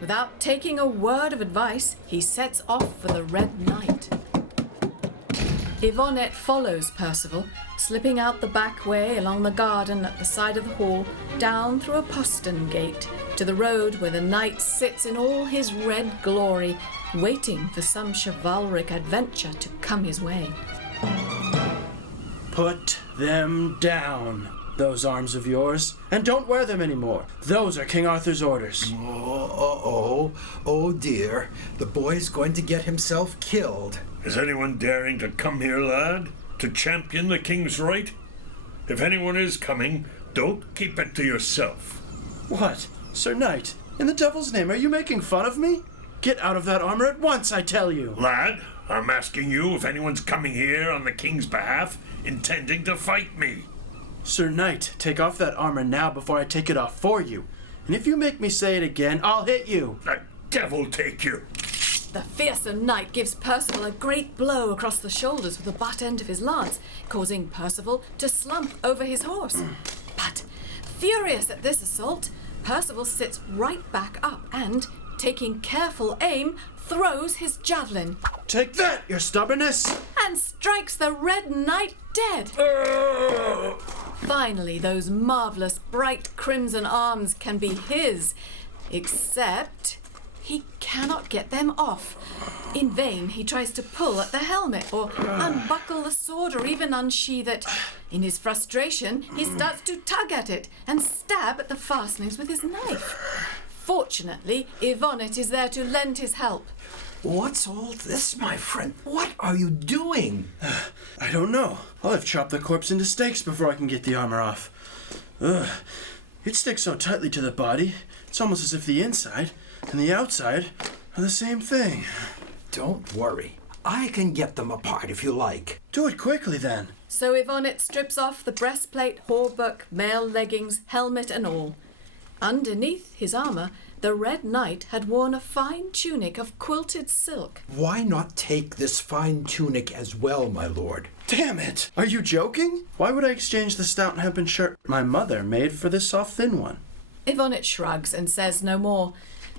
Without taking a word of advice, he sets off for the Red Knight. Yvonne follows Perceval, slipping out the back way along the garden at the side of the hall, down through a postern gate, to the road where the knight sits in all his red glory, waiting for some chivalric adventure to come his way. Put them down, those arms of yours, and don't wear them anymore. Those are King Arthur's orders. Oh dear. The boy's going to get himself killed. Is anyone daring to come here, lad, to champion the king's right? If anyone is coming, don't keep it to yourself. What? Sir Knight, in the devil's name, are you making fun of me? Get out of that armor at once, I tell you. Lad, I'm asking you if anyone's coming here on the king's behalf, intending to fight me. Sir Knight, take off that armor now before I take it off for you. And if you make me say it again, I'll hit you. The devil take you. The fearsome knight gives Perceval a great blow across the shoulders with the butt end of his lance, causing Perceval to slump over his horse. But, furious at this assault, Perceval sits right back up and, taking careful aim, throws his javelin. Take that, your stubbornness! And strikes the Red Knight dead. Finally, those marvellous bright crimson arms can be his, except he cannot get them off. In vain he tries to pull at the helmet or unbuckle the sword or even unsheath it. In his frustration, he starts to tug at it and stab at the fastenings with his knife. Fortunately, Yvonne is there to lend his help. What's all this, my friend? What are you doing? I don't know. I'll have chopped the corpse into steaks before I can get the armor off. It sticks so tightly to the body, it's almost as if the inside and the outside are the same thing. Don't worry. I can get them apart if you like. Do it quickly, then. So Yvonne strips off the breastplate, hauberk, mail leggings, helmet and all. Underneath his armor, the Red Knight had worn a fine tunic of quilted silk. Why not take this fine tunic as well, my lord? Damn it! Are you joking? Why would I exchange the stout hempen shirt my mother made for this soft thin one? Yvonne shrugs and says no more,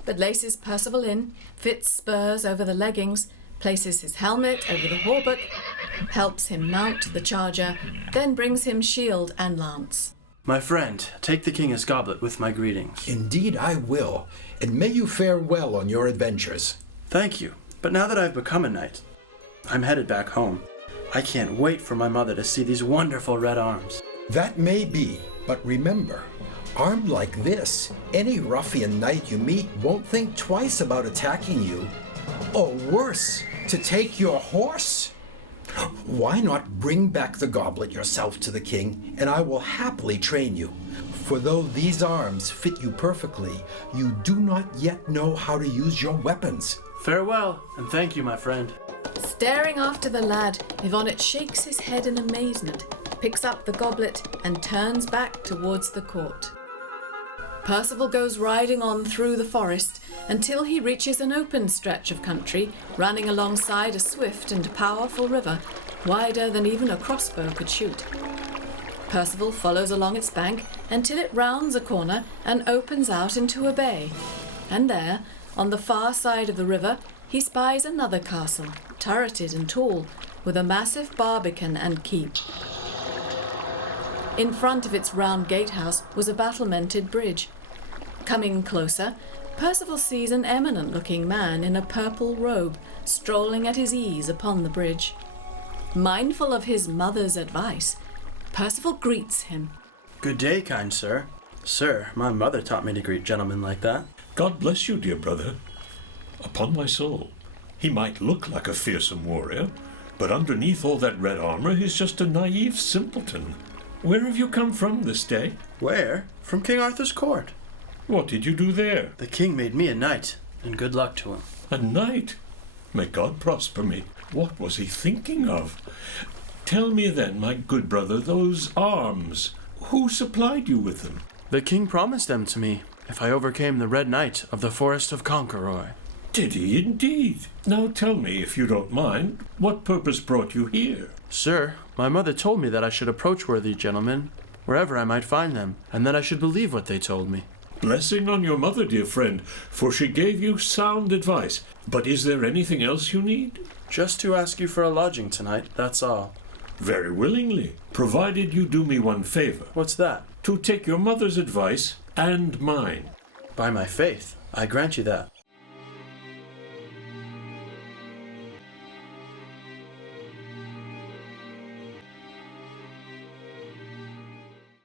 but laces Perceval in, fits spurs over the leggings, places his helmet over the hauberk, helps him mount the charger, then brings him shield and lance. My friend, take the king his goblet with my greetings. Indeed I will, and may you fare well on your adventures. Thank you, but now that I've become a knight, I'm headed back home. I can't wait for my mother to see these wonderful red arms. That may be, but remember, armed like this, any ruffian knight you meet won't think twice about attacking you. Or worse, to take your horse. Why not bring back the goblet yourself to the king, and I will happily train you. For though these arms fit you perfectly, you do not yet know how to use your weapons. Farewell, and thank you, my friend. Staring after the lad, Yvonne shakes his head in amazement, picks up the goblet, and turns back towards the court. Perceval goes riding on through the forest until he reaches an open stretch of country running alongside a swift and powerful river, wider than even a crossbow could shoot. Perceval follows along its bank until it rounds a corner and opens out into a bay. And there, on the far side of the river, he spies another castle, turreted and tall, with a massive barbican and keep. In front of its round gatehouse was a battlemented bridge. Coming closer, Perceval sees an eminent-looking man in a purple robe strolling at his ease upon the bridge. Mindful of his mother's advice, Perceval greets him. Good day, kind sir. Sir, my mother taught me to greet gentlemen like that. God bless you, dear brother. Upon my soul, he might look like a fearsome warrior, but underneath all that red armor he's just a naive simpleton. Where have you come from this day? Where? From King Arthur's court. What did you do there? The king made me a knight, and good luck to him. A knight? May God prosper me. What was he thinking of? Tell me then, my good brother, those arms. Who supplied you with them? The king promised them to me if I overcame the Red Knight of the Forest of Conqueror. Did he indeed? Now tell me, if you don't mind, what purpose brought you here? Sir, my mother told me that I should approach worthy gentlemen wherever I might find them, and that I should believe what they told me. Blessing on your mother, dear friend, for she gave you sound advice. But is there anything else you need? Just to ask you for a lodging tonight, that's all. Very willingly, provided you do me one favor. What's that? To take your mother's advice and mine. By my faith, I grant you that.